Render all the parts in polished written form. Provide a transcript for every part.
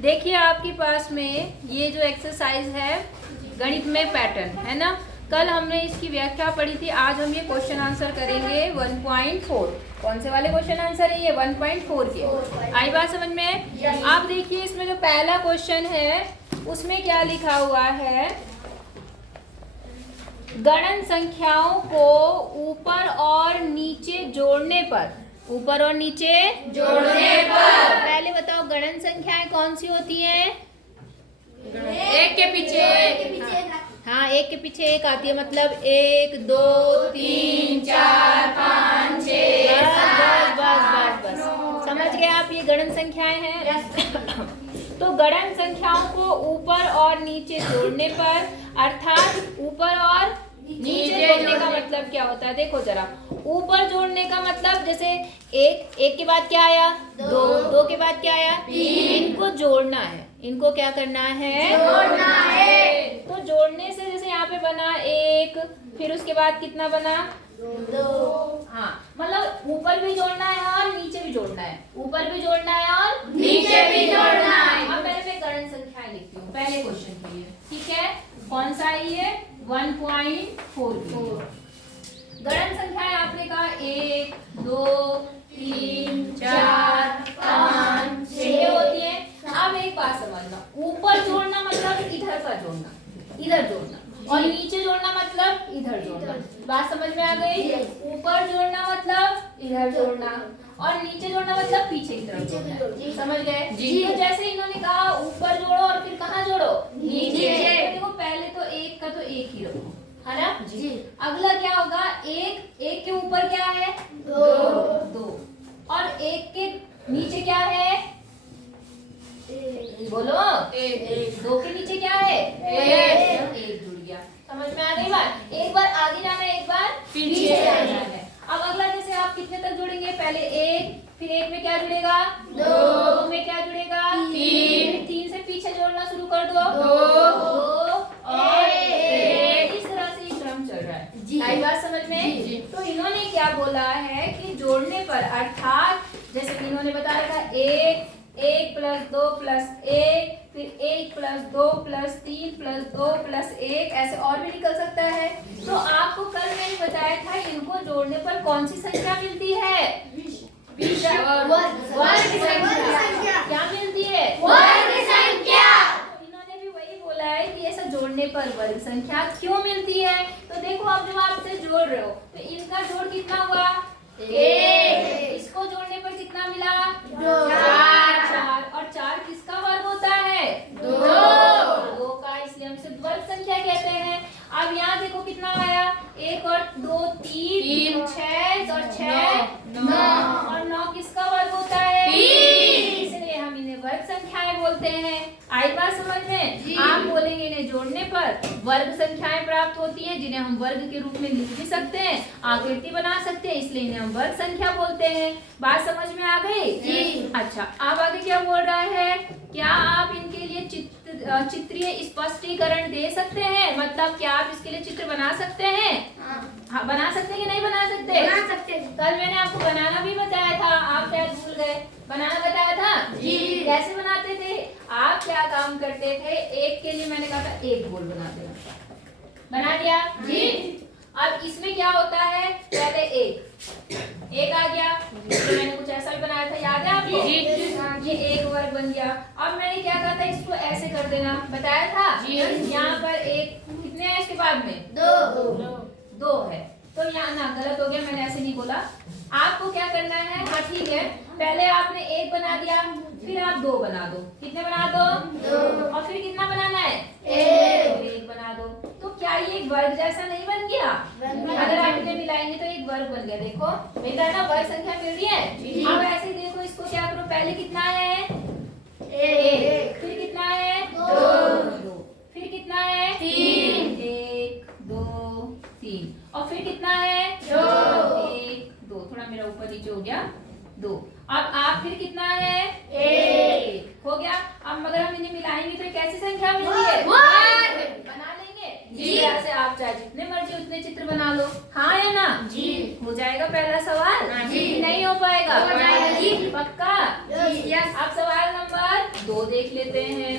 देखिए आपके पास में ये जो एक्सरसाइज है गणित में पैटर्न है ना, कल हमने इसकी व्याख्या पढ़ी थी। आज हम ये क्वेश्चन आंसर करेंगे 1.4। कौन से वाले क्वेश्चन आंसर है ये? 1.4 के। आई बात समझ में? आप देखिए इसमें जो पहला क्वेश्चन है उसमें क्या लिखा हुआ है, गणन संख्याओं को ऊपर और नीचे जोड़ने पर, ऊपर और नीचे जोड़ने पर, पहले बताओ गणन संख्याएं कौन सी होती हैं? एक के पीछे हाँ, एक के पीछे एक आती है, मतलब 1 2 3 4 5 6 बस समझ गए आप? ये गणन संख्याएं हैं। तो गणन संख्याओं को ऊपर और नीचे जोड़ने पर, अर्थात ऊपर और नीचे जोड़ने का मतलब क्या होता है? देखो जरा, ऊपर जोड़ने का मतलब जैसे एक के बाद क्या आया? दो के बाद क्या आया? इनको जोड़ना है, इनको क्या करना है? जोड़ना है। तो जोड़ने से जैसे यहाँ पे बना 1, फिर उसके बाद कितना बना? 2। हाँ, मतलब ऊपर भी जोड़ना है और नीचे भी जोड़ना है, ऊपर भी जोड़ना है और नीचे भी जोड़ना है। अब पहले मैं गणन संख्याएं लिखती हूँ पहले क्वेश्चन के लिए, ठीक है? कौन सा है ये? 1.4। गणन संख्याएं आपने कहा 1 2 3 4 5 6 होती है। अब एक बात समझना, ऊपर जोड़ना मतलब इधर का जोड़ना, इधर जोड़ना, और नीचे जोड़ना मतलब इधर जोड़ना। बात समझ में आ गई? ऊपर जोड़ना मतलब इधर जोड़ना, और नीचे जोड़ना मतलब पीछे की तरफ जोड़ना। समझ गए? तो जैसे इन्होंने कहा ऊपर जोड़ो और फिर कहाँ जोड़ो? नीचे। तो देखो पहले तो एक का तो एक ही रखो, है ना जी। अगला क्या होगा? एक के ऊपर क्या है? 2, और एक के नीचे क्या है? बोलो। 2 के नीचे क्या है? 1 जुड़ गया। समझ में आ गई बात? एक बार आगे जाना है, एक बार पीछे जाना है। अब अगला जैसे आप कितने तक जोड़ेंगे? पहले 1, फिर 1 में क्या जुड़ेगा? 2 में क्या जुड़ेगा? 3, 3 से पीछे जोड़ना शुरू कर दो। 2 और 1, इस तरह से क्रम चल रहा है। आई बात समझ में? तो इन्होंने क्या बोला है कि जोड़ने पर, अर्थात जैसे इन्होंने बता रखा 1 + 2 + 1, फिर 1 + 2 + 3 + 2 + 1, ऐसे और भी निकल सकता है। तो आपको कल मैंने बताया था इनको जोड़ने पर कौन सी संख्या मिलती है? वर्ग संख्या। क्या मिलती है? वर्ग संख्या। तो इन्होंने भी वही बोला है कि ऐसा जोड़ने पर वर्ग संख्या क्यों मिलती है। तो देखो अब जब आप इसे जोड़ रहे हो तो इनका जोड़ कितना हुआ? 1। इसको जोड़ने पर कितना मिला? 4। और 4 किसका वर्ग होता है? 2 का, इसलिए हम इसे वर्ग संख्या कहते हैं। अब यहाँ देखो कितना आया? 1 और 2 3 6 और 6 9, और 9 किसका वर्ग होता है? 3। इसलिए हम इन्हें वर्ग संख्याएं बोलते हैं। आई बात समझ में? आप बोलेंगे इन्हें जोड़ने पर वर्ग संख्याएं प्राप्त होती हैं, जिन्हें हम वर्ग के रूप में लिख भी सकते हैं, आकृति बना सकते हैं, इसलिए इन्हें हम वर्ग संख्या बोलते हैं। बात समझ में आ गई? जी। अच्छा, अब आगे क्या बोल रहा है? क्या आप इनके लिए चित्रीय स्पष्टीकरण दे सकते हैं? मतलब क्या आप इसके लिए चित्र बना सकते हैं? हाँ, बना सकते हैं कि नहीं बना सकते? बना सकते हैं। कल मैंने आपको बनाना भी बताया था, आप शायद भूल गए। बनाना बताया था जी। कैसे बनाते थे? आप क्या काम करते थे? एक के लिए मैंने कहा था एक गोल बना देना, बना दिया जी। अब इसमें क्या होता है? पहले एक आ गया, तो मैंने कुछ ऐसा भी बनाया था, याद है आपको? ये एक वर्ग बन गया। अब मैंने क्या कहा था? इसको ऐसे कर देना, बताया था जी। यहाँ पर एक कितने हैं इसके बाद में? 2 है। तो यहाँ ना गलत हो गया, मैंने ऐसे नहीं बोला। आपको क्या करना है? हाँ ठीक है, पहले आपने 1 बना दिया, फिर आप 2 बना दो। कितने बना दो? 2। और फिर कितना बनाना है? 1 बना दो। तो क्या ये एक वर्ग जैसा नहीं बन गया? अगर आप इन्हें मिलाएंगे तो एक वर्ग बन गया। देखो मिल रहा है ना, वर्ग संख्या मिल रही है। अब ऐसे देखो, इसको क्या करो? पहले कितना है? 1, फिर कितना है? 2, फिर कितना है? 3, 1 2 3, और फिर कितना है? 2, 1 2, थोड़ा मेरा ऊपर नीचे हो गया, 2। अब आप फिर कितना है? 1 हो गया। अब अगर हम इन्हें मिलाएंगे तो कैसी संख्या मिलती है? बना लेंगे जी। इस तरह से आप चाहे जितने मर्जी उतने चित्र बना लो, हाँ या ना जी। हो जाएगा पहला सवाल? जी। नहीं हो पाएगा? हो जाएगा जी। पक्का? जी। अब सवाल नंबर 2 देख लेते हैं।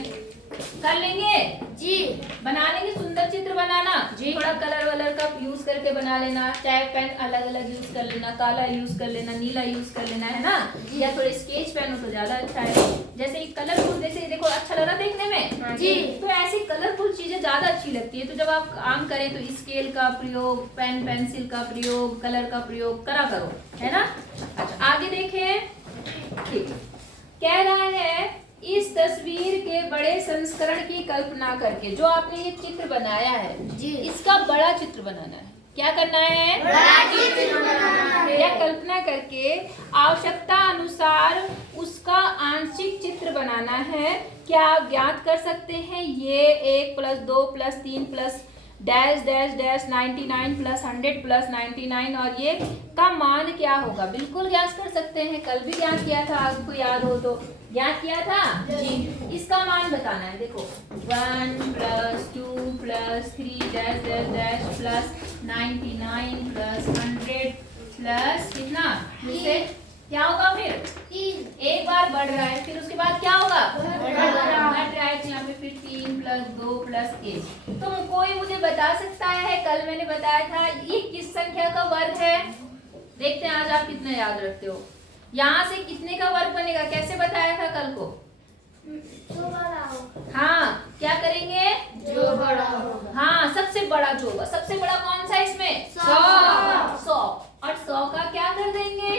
कर लेंगे जी। बना लेंगे। सुंदर चित्र बनाना जी। थोड़ा कलर वलर का यूज करके बना लेना, चाहे पेन अलग अलग यूज कर लेना, काला यूज कर लेना, नीला यूज कर लेना, है ना? या थोड़े स्केच पेन हो तो ज्यादा अच्छा है। जैसे कलरफुल, जैसे देखो अच्छा लग रहा देखने में जी। तो ऐसी कलरफुल चीजें ज्यादा अच्छी लगती है। तो जब आप काम करें तो स्केल का प्रयोग, पेन पेंसिल का प्रयोग, कलर का प्रयोग करा करो, है ना? अच्छा आगे देखें। ठीक, कह रहा है इस तस्वीर के बड़े संस्करण की कल्पना करके, जो आपने ये चित्र बनाया है जी। इसका बड़ा चित्र बनाना है। क्या करना है? बड़ा चित्र बनाना है। या कल्पना करके आवश्यकता अनुसार उसका आंशिक चित्र बनाना है। क्या आप ज्ञात कर सकते हैं ये 1 + 2 + 3 + डैश डैश डैश 99 + 100 + 99 और ये का मान क्या होगा? बिल्कुल ज्ञात कर सकते हैं, कल भी ज्ञात किया था, आपको याद हो तो। ज्ञात किया था जी। इसका मान बताना है। देखो 1 + 2 + 3 dash dash dash plus 99 + 100 plus कितना? इससे क्या होगा? फिर 3 एक बार बढ़ रहा है, फिर उसके बाद क्या होगा? बढ़ रहा है। तो यहाँ पे फिर 3 + 2 + 1। तो कोई मुझे बता सकता है, कल मैंने बताया था ये किस संख्या का वर्ग है? देखते हैं आज आप कितना याद रखते हो। यहाँ से कितने का वर्ग बनेगा? कैसे बताया था कल को? हाँ, क्या करेंगे? जो बड़ा होगा। हाँ, सबसे बड़ा जो होगा। सबसे बड़ा कौन सा इसमें? 100। और 100 का क्या कर देंगे?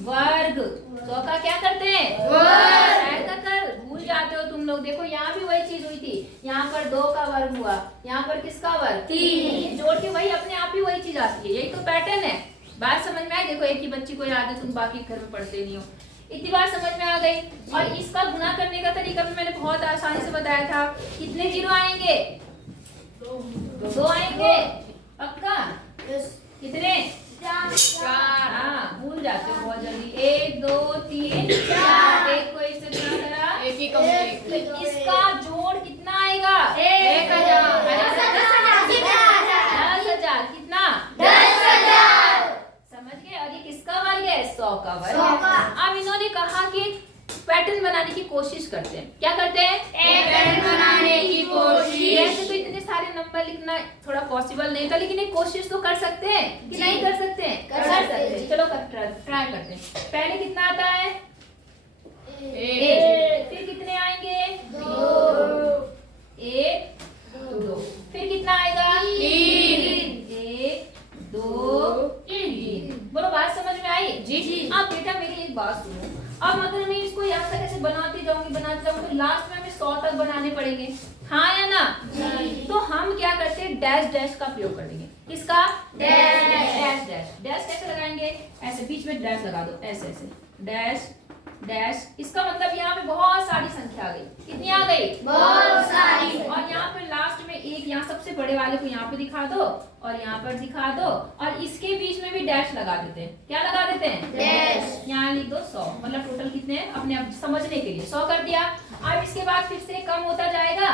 वर्ग। 100 का क्या करते हैं? वर्ग। ऐसा कर भूल जाते हो तुम लोग। देखो यहाँ भी वही चीज हुई थी, यहाँ पर 2 का वर्ग हुआ, यहाँ पर किसका वर्ग? 3। जोड़ के वही अपने आप ही वही चीज आती है। यही तो पैटर्न है। बात समझ में आई? देखो एक ही बच्ची को याद है, तुम बाकी घर में पढ़ते नहीं हो। इतनी बात समझ में आ गई। और इसका गुना करने का तरीका भी मैंने बहुत आसानी से बताया था। कितने जीरो आएंगे? 2 आएंगे। पक्का? कितने? 4। हाँ, भूल जाते हो बहुत जल्दी। 1 2 3 4। एक को इससे गुना करा, एक ही कम। तो इसका जोड़ कितना आएगा? 1000। 10,000। कितना? 10,000। समझ गए? और ये किसका वर्ग है? 100 का वर्ग। 100 का। अब इन्होंने कहा कि पैटर्न बनाने की कोशिश करते हैं। क्या करते हैं? एक पैटर्न बनाने की कोशिश। ऐसे तो इतने सारे नंबर लिखना थोड़ा पॉसिबल नहीं था, लेकिन एक कोशिश तो कर सकते हैं कि नहीं कर सकते हैं? कर सकते हैं। चलो ट्राई करते हैं। पहले कितना आता है? 1। फिर कितने आएंगे? 2। 1 2। फिर कितना आएगा? 3। 1 2 3। बोलो बात समझ में आई? जी। अब बेटा मेरी एक बात सुनो। अब अगर मैं इसको यहाँ तक ऐसे बनाती जाऊंगी तो लास्ट में हमें 100 तक बनाने पड़ेंगे, हाँ या ना? तो हम क्या करते हैं? डैश डैश का प्रयोग कर देंगे। किसका? डैश। Dash dash. डैश कैसे लगाएंगे? ऐसे बीच में डैश लगा दो, ऐसे ऐसे डैश डैश। इसका मतलब यहाँ पे बहुत सारी संख्या आ गई। कितनी आ गई? बहुत सारी। और यहाँ पे लास्ट में एक, यहाँ सबसे बड़े वाले को यहाँ पे दिखा दो और यहाँ पर दिखा दो, और इसके बीच में भी डैश लगा देते हैं। क्या लगा देते हैं? डैश। यहाँ लिख दो 100। मतलब टोटल कितने हैं अपने आप समझने के लिए 100 कर दिया। अब इसके बाद फिर से कम होता जाएगा,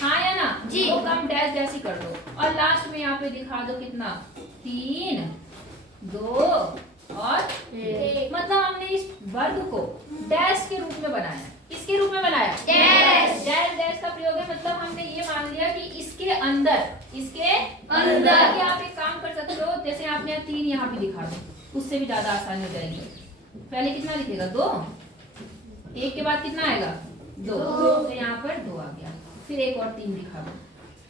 हाँ या ना? जी। तो कम डैश डैश ही कर दो, और लास्ट में यहाँ पे दिखा दो कितना? 3 2 और 1। मतलब हमने इस वर्ग को डैश के रूप में बनाया। किसके रूप में बनाया? डैश। डैश डैश का प्रयोग है, मतलब हमने ये मान लिया कि इसके अंदर अंदर। आप एक काम कर सकते हो। जैसे आपने 3 यहाँ पे दिखा दो, उससे भी ज्यादा आसानी हो जाएगी। पहले कितना लिखेगा? 2। 1 के बाद कितना आएगा? 2। तो यहाँ पर 2 आ गया। फिर एक और 3 दिखा दो।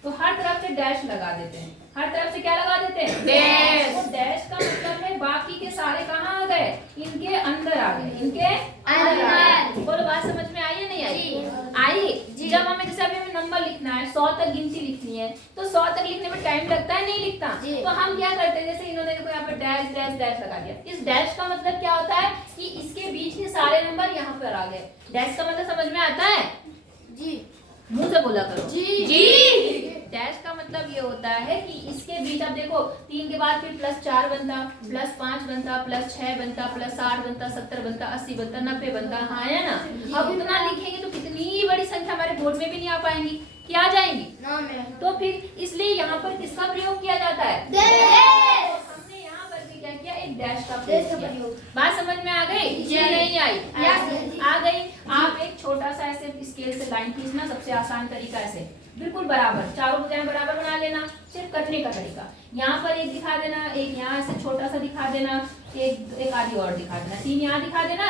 तो हर तरफ से डैश लगा देते हैं। हर तरफ से क्या लगा देते हैं? डैश। तो डैश का मतलब है बाकी के सारे कहाँ आ गए? इनके अंदर आ गए। इनके अंदर। बोलो बात समझ में आई या नहीं आई? जी। आई जी। जब हमें जैसे अभी नंबर लिखना है, 100 तक गिनती लिखनी है, तो 100 तक लिखने में टाइम लगता है, नहीं लिखता? तो हम क्या करते हैं? जैसे इन्होंने देखो यहाँ पर डैश डैश डैश लगा दिया। इस डैश का मतलब क्या होता है कि इसके बीच के सारे नंबर यहाँ पर आ गए। डैश का मतलब समझ में आता है? जी। मुंह से बोला करो। जी। डैश का मतलब ये होता है कि इसके बीच, अब देखो 3 के बाद फिर +4 बनता, +5 बनता, +6 बनता, +8 बनता, 70 बनता, 80 बनता, 90 बनता, हाँ या ना? अब इतना लिखेंगे तो कितनी बड़ी संख्या हमारे बोर्ड में भी नहीं आ पाएंगी, क्या आ जाएंगी? तो फिर इसलिए यहाँ पर किसका प्रयोग किया जाता है? हमने यहाँ पर भी क्या किया? एक डैश का प्रयोग किया। बात समझ में आ गई या नहीं आई? आ गई। आप एक छोटा सा ऐसे स्केल से लाइन खींचना, सबसे आसान तरीका ऐसे बिल्कुल बराबर, चारों भुजाएं बराबर बना लेना। सिर्फ कटने का तरीका, यहाँ पर एक दिखा देना, एक यहाँ से छोटा सा दिखा देना, एक आधी और दिखा देना, 3 यहाँ दिखा देना,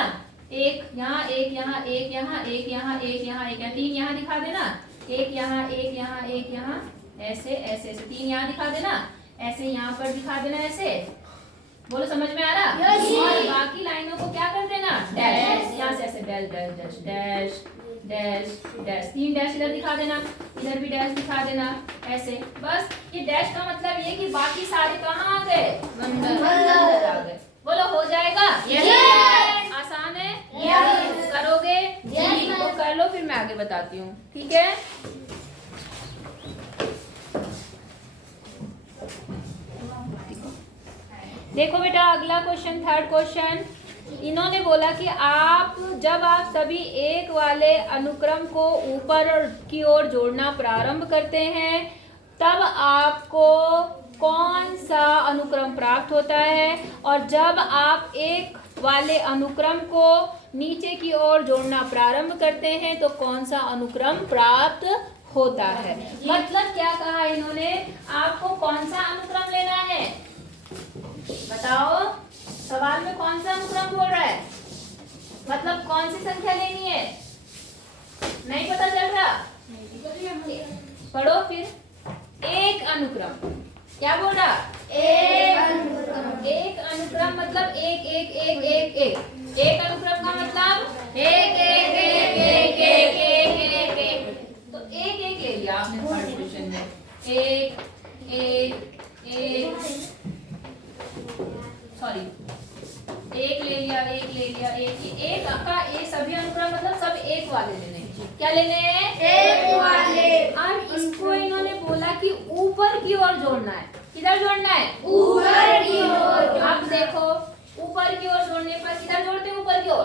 एक यहाँ, एक यहाँ, एक यहाँ, एक यहाँ, एक यहाँ, एक यहाँ, 3 यहाँ दिखा देना, एक यहाँ, एक यहाँ, एक यहाँ, ऐसे ऐसे ऐसे 3 यहाँ दिखा देना, ऐसे यहाँ पर दिखा देना, ऐसे। बोलो समझ में आ रहा? और बाकी लाइनों को क्या कर देना? डैश। यहाँ से ऐसे dash dash dash dash dash dash, 3 dash इधर दिखा देना, इधर भी डैश दिखा देना, ऐसे। बस ये डैश का मतलब ये कि बाकी सारे कहाँ आ गए? अंदर आ गए। बोलो हो जाएगा? आसान है? करोगे? तो कर लो, फिर मैं आगे बताती हूँ, ठीक है? देखो बेटा, अगला क्वेश्चन, थर्ड क्वेश्चन। इन्होंने बोला कि जब आप सभी एक वाले अनुक्रम को ऊपर की ओर जोड़ना प्रारंभ करते हैं, तब आपको कौन सा अनुक्रम प्राप्त होता है, और जब आप एक वाले अनुक्रम को नीचे की ओर जोड़ना प्रारंभ करते हैं तो कौन सा अनुक्रम प्राप्त होता है। मतलब क्या कहा इन्होंने, आपको कौन सा अनुक्रम लेना है? बताओ, सवाल में कौन सा अनुक्रम बोल रहा है? मतलब कौन सी संख्या लेनी है? नहीं पता चल रहा? पढ़ो फिर। एक अनुक्रम, क्या बोल रहा? एक अनुक्रम मतलब एक एक एक एक एक। एक अनुक्रम का मतलब एक एक एक एक एक एक एक। तो एक एक ले लिया आपने थर्ड क्वेश्चन में, एक एक एक, सॉरी, एक ले लिया, एक ले लिया, एक का ये सभी अनुक्रम मतलब सब एक वाले लेने। क्या लेने हैं? एक वाले। अब इसको इन्होंने बोला कि ऊपर की ओर जोड़ना है। किधर जोड़ना है? ऊपर की ओर। अब देखो, ऊपर की ओर जोड़ने पर किधर जोड़ते हैं? ऊपर की ओर,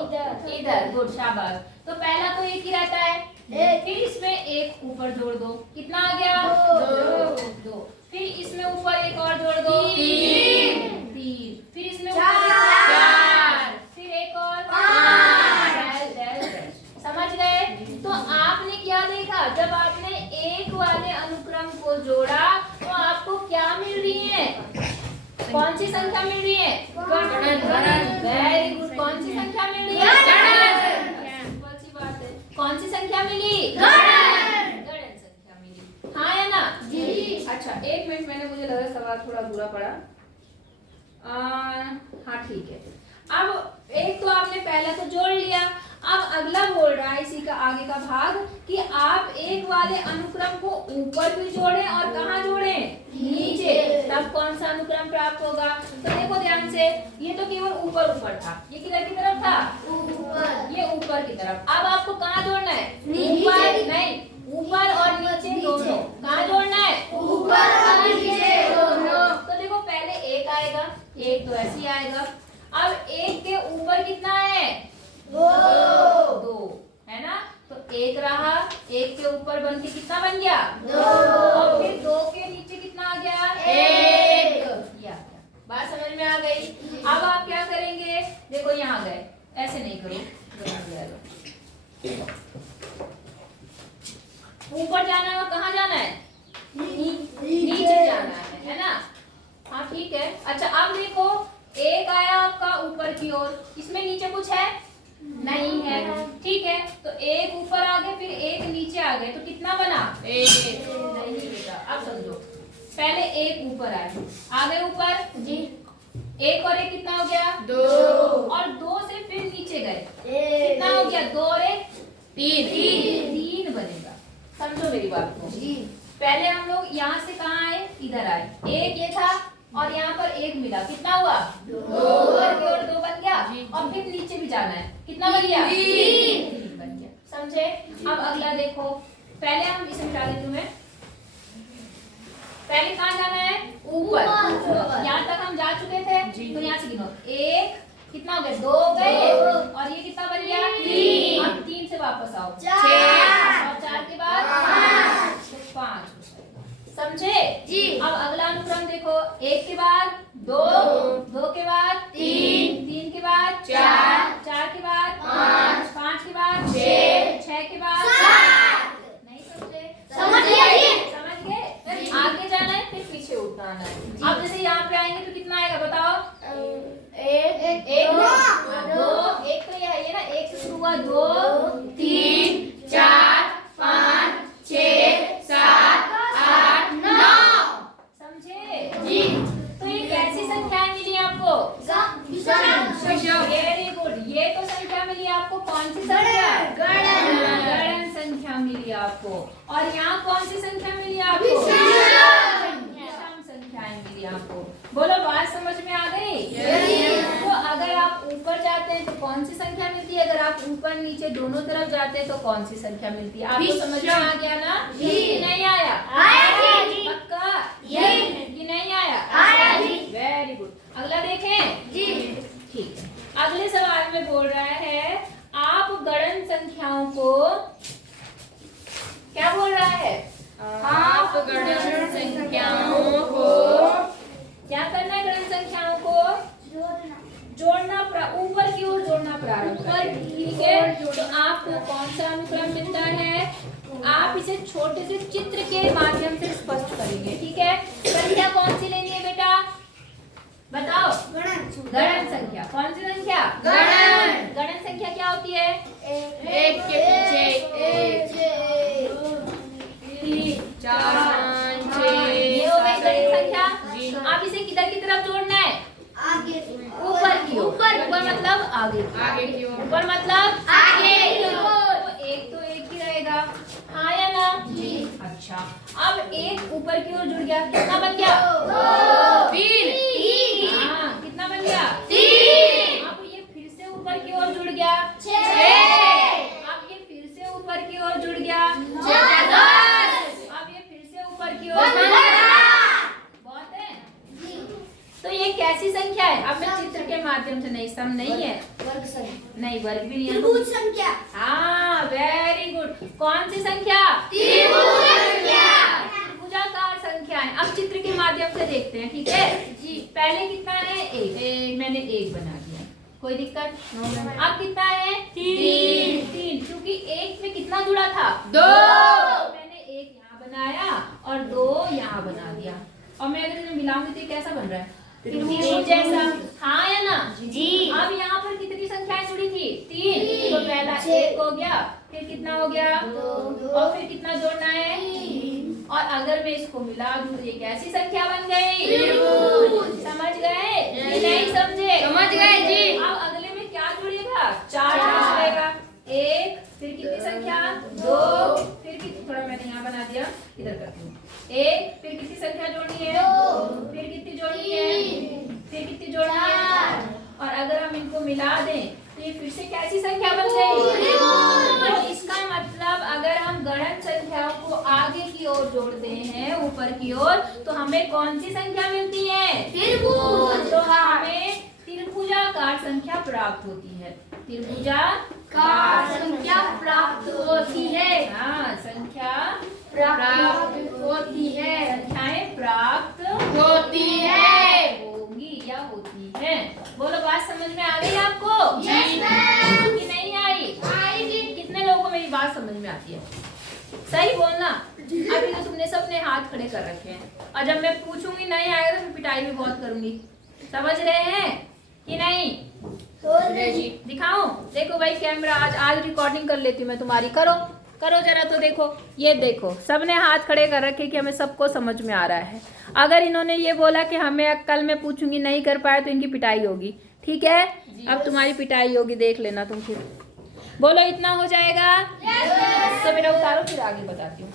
इधर। गुड, शाबाश। तो पहला तो एक ही रहता है, फिर इसमें एक ऊपर जोड़ दो, कितना आ गया? दो। फिर इसमें ऊपर एक और जोड़ दो, तीन। फिर इसमें चार, फिर एक और पाँच। समझ गए? तो आपने क्या देखा, जब आपने एक वाले अनुक्रम को जोड़ा तो आपको क्या मिल रही है? कौन सी संख्या मिल रही है? Very good. कौन सी संख्या मिल रही है? कौन सी बात है? कौन सी संख्या मिली? गणन संख्या मिली। हाँ या ना? जी। अच्छा, एक मिनट, मैंने मुझे लगा सवाल थोड़ा बुरा पड़ा। हाँ ठीक है। अब एक तो आपने पहला तो जोड़ लिया, अब अगला बोल रहा है इसी का आगे का भाग कि आप एक वाले अनुक्रम को ऊपर भी जोड़ें और कहाँ जोड़ें? नीचे। तब कौन सा अनुक्रम प्राप्त होगा? तो देखो ध्यान से, ये तो केवल ऊपर ऊपर था, ये किधर की तरफ था? ऊपर। ये ऊपर की तरफ। अब आपको कहाँ जोड़ना है? ऊपर नहीं, ऊपर और नीचे दोनों। कहाँ जोड़ना है? ऊपर और नीचे दोनों। तो देखो पहले एक आएगा, एक तो ऐसे ही आएगा। अब एक के ऊपर कितना है? दो है ना? तो एक रहा, एक के ऊपर बन के कितना बन गया? दो। और फिर दो के नीचे कितना आ गया? एक। बात समझ में आ गई? अब आप क्या करेंगे? देखो यहाँ गए, ऐसे नहीं करो, ऊपर जाना है और कहाँ जाना है? नीचे जाना है ना? हाँ ठीक है। अच्छा, अब देखो, एक आया आपका ऊपर की ओर, इसमें नीचे कुछ है? नहीं है, ठीक है। तो एक ऊपर आ गए, फिर एक नीचे आ गए, तो कितना बना? एक। नहीं बेटा, अब समझो, पहले एक ऊपर आ गए ऊपर जी, एक और एक कितना हो गया? दो। और दो से फिर नीचे गए, कितना हो गया? दो और एक तीन बनेगा। समझो मेरी बात को जी। पहले हम लोग यहाँ से कहाँ आए? इधर आए, एक ये था और यहाँ पर एक मिला, कितना हुआ? दो। ऊपर की ओर दो बन गया और फिर नीचे भी जाना है, कितना बन गया? तीन बन गया। समझे? अब अगला देखो, पहले हम इसे मिटा देती हूँ मैं। पहले कहाँ जाना है? ऊपर। यहाँ तक हम जा चुके थे, तो यहाँ से गिनो, एक कितना हो गया? दो हो गए, और ये कितना बन गया? तीन। अब तीन से वापस आओ, छह, और चार के बाद पाँच। समझे जी? अब अगला अनुक्रम देखो, एक के बाद दो, 2 के बाद 3, 3 के बाद 4, 4 के बाद 5, 5 के बाद 6 के बाद 7। नहीं समझे? समझ गए जी। समझ गए? आगे जाना है फिर पीछे उठना आना है। अब जैसे यहाँ पे आएंगे तो कितना आएगा बताओ? एक, दो, एक तो ये है ये ना, एक से शुरू हुआ 2 3, 4, 5, 6, 7, 8, 9। समझे? जी। तो ये कैसी संख्याएं मिली आपको? Very good. ये तो संख्या मिली आपको, कौन सी संख्या? गणन संख्या मिली आपको। और यहाँ कौन सी संख्या मिली आपको? विषम संख्याएं मिली आपको। बोलो बात समझ में आ गई? तो अगर आप ऊपर जाते हैं तो कौन सी संख्या मिलती है? अगर आप ऊपर नीचे दोनों तरफ जाते हैं तो कौन सी संख्या मिलती है? आपको समझ में आ गया ना? जी। कि नहीं आया? आया जी। पक्का? जी। कि नहीं आया? आया जी। Very good. अगला देखें। जी। ठीक है। अगले सवाल में बोल रहा है आप गणन संख्याओं को क्या बोल रहा है? आप गणन संख्याओं को क्या करना है? गणन संख्याओं को जोड़ना, ऊपर की ओर जोड़ना प्रारंभ करें। ठीक है। तो आपको कौन सा अनुक्रम मिलता है? आप इसे छोटे से चित्र के माध्यम से स्पष्ट करेंगे। ठीक है। संख्या कौन सी लेनी है बेटा? बताओ। गणन संख्या। कौन सी संख्या? गणन। गणन संख्या क्या होती है? एक के पीछे एक, 3, 4, 5, 6, ये हो गई गणन संख्या। जी। आप इसे किधर की तरफ जोड़ना है? आगे, ऊपर की ओर। ऊपर मतलब आगे की। आगे की ओर। ऊपर मतलब आगे की ओर। तो एक ही रहेगा, हाँ या ना? जी। अच्छा, अब एक ऊपर की ओर जुड़ गया, कितना बन गया? 3, हाँ, कितना बन गया? 3। अब ये फिर से ऊपर की ओर जुड़ गया, 6। अब ये फिर से ऊपर की ओर जुड़ गया, 10। अब ये फिर से ऊपर की ओर। 15। बहुत है। तो ये कैसी संख्या है? अब मैं चित्र के माध्यम से, नहीं सम नहीं है, नहीं वर्ग भी नहीं है। संख्या। हाँ, वेरी गुड। कौन सी संख्या? त्रिभुज संख्या। त्रिभुजाकार संख्या है। अब चित्र के माध्यम से देखते हैं। ठीक है जी। पहले कितना है? एक। मैंने एक बना दिया, कोई दिक्कत? अब कितना है? 3। क्योंकि एक में कितना जुड़ा था? 2। मैंने एक यहाँ बनाया और 2 यहाँ बना दिया, और मैं अगर इन्हें मिलाऊंगी तो ये कैसा बन रहा है? त्रिभुज जैसा, हाँ या ना? जी। अब यहाँ पर कितनी संख्याएं जुड़ी थी? 3। तो पहला 1 हो गया, फिर कितना हो गया? 2। और फिर कितना जोड़ना है? 3। और अगर मैं इसको मिला दूं तो ये कैसी संख्या बन गई? त्रिभुज। समझ गए कि नहीं समझे? समझ गए जी। अब अगले में क्या जुड़ेगा? 4 जुड़ेगा। 1, फिर कितनी संख्या? 2, फिर कितनी, थोड़ा मैंने यहाँ बना दिया, इधर करती हूँ। 1, फिर कितनी संख्या जोड़नी है? 2, फिर कितनी जोड़नी है? फिर कितनी जोड़नी है? और अगर हम इनको मिला दें तो ये फिर से कैसी संख्या बन गई? तो इसका मतलब अगर हम गणन संख्याओं को आगे की ओर जोड़ते हैं, ऊपर की ओर, तो हमें कौन सी संख्या मिलती है? त्रिभुज। तो हमें त्रिभुजाकार संख्या प्राप्त होती है। त्रिभुजाकार संख्या प्राप्त होती है। हाँ, संख्या प्राप्त होती है। संख्याएं प्राप्त होती है। होंगी या होती हैं। बोलो बात समझ में आ गई आपको? Yes, ma'am। कि नहीं आई? आएगी। कितने लोगों को मेरी बात समझ में आती है? सही बोलना। अभी तो तुमने सबने हाथ खड़े कर रखे हैं, और जब मैं पूछूंगी नहीं आएगा तो मैं पिटाई भी बहुत करूंगी। समझ रहे हैं कि नहीं? जी। दिखाऊं? देखो भाई कैमरा, आज रिकॉर्डिंग कर लेती हूँ मैं तुम्हारी। करो करो जरा तो देखो। ये देखो, सबने हाथ खड़े कर रखे कि हमें सबको समझ में आ रहा है। अगर इन्होंने ये बोला कि हमें कल मैं पूछूंगी नहीं कर पाए तो इनकी पिटाई होगी। ठीक है? अब तुम्हारी पिटाई होगी, देख लेना तुम फिर। बोलो इतना हो जाएगा? तो बेटा उतारो, फिर आगे बताती हूँ।